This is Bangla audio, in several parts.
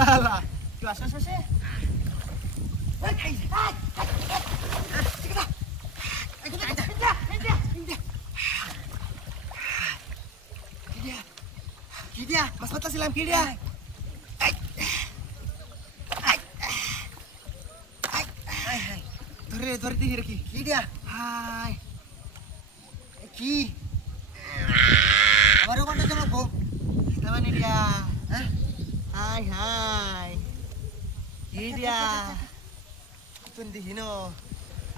শালা তুই আসাস আসে কি দিয়া মাছ পাতাছিলাম কি দিয়া ধরে ধরে দিহি রে কি দিয়া হাই কি আমারও কোনটা চলবো তামানে দিয়া হ্যাঁ হাই হাই কি দিয়া তুই দিহিনো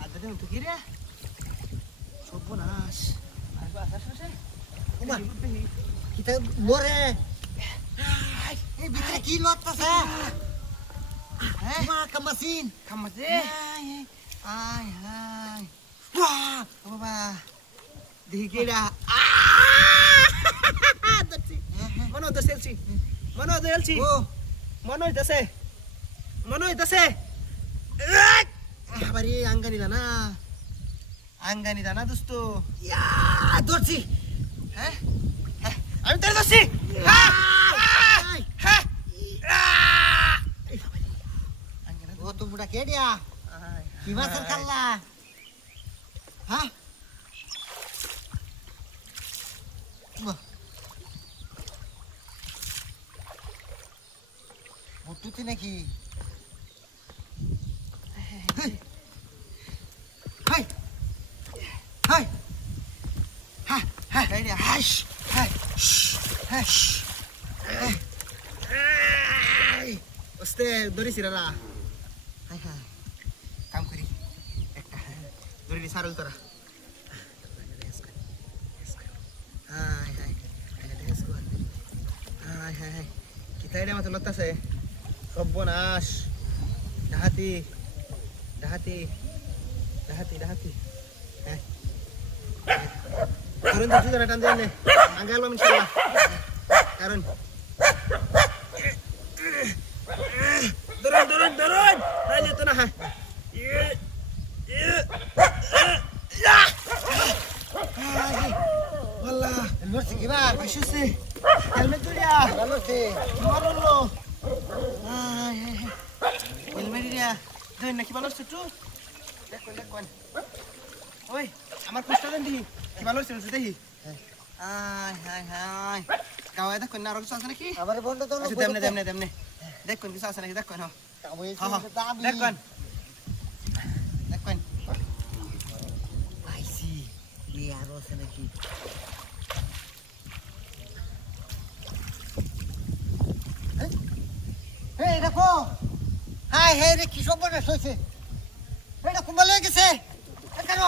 আদে তুই কি রে সর্বনাশ আসবা আসে ওমা kita bore এই ভিতরে কি লটতাছে মা কামাসিন আয় হায় ওয়া বাবা দিগেরা দছি মনো দছেলছি ও মনো দছে আবারে আঙ্গানি দানা দোস্ত ইয়া দছি হ্যাঁ আমি তোর দছি ও তোমরা কে দিয়া কি মাছের খাল্লা হ্যাঁ মুটুতি নাকি হাই হাই হাই হ্যাঁ হ্যাঁ হাই হাই হাই ওস্তে ধরিস রা হাই হাই কাম করি একটা ধরি সারল তোরা high high high high high kita ini mah terletak saya সর্বনাশ ডাহাতি হ্যাঁ কারণ তো জুতা টান দেন আঙ্গাল ইনশাআল্লাহ কারণ দরুন রাইলে তো না হ্যাঁ والله المرسي كبار شو سي المدريا المرسي مرلو المدريا ده নাকি ভালো ছোট দেখুন ওই আমার কুস্তা দেন দি কি ভালো ছিল দেখি হাই হাই গাওয়া দেখুন না রকম আছে নাকি আমার বন্ধু তো দেমনে দেখুন কিছু আছে নাকি দেখুন দেখুন আইসি আর আছে নাকি এই দেখো হাই হে রে কি সব বড় হইছে এটা কুম্বালে গেছে কেন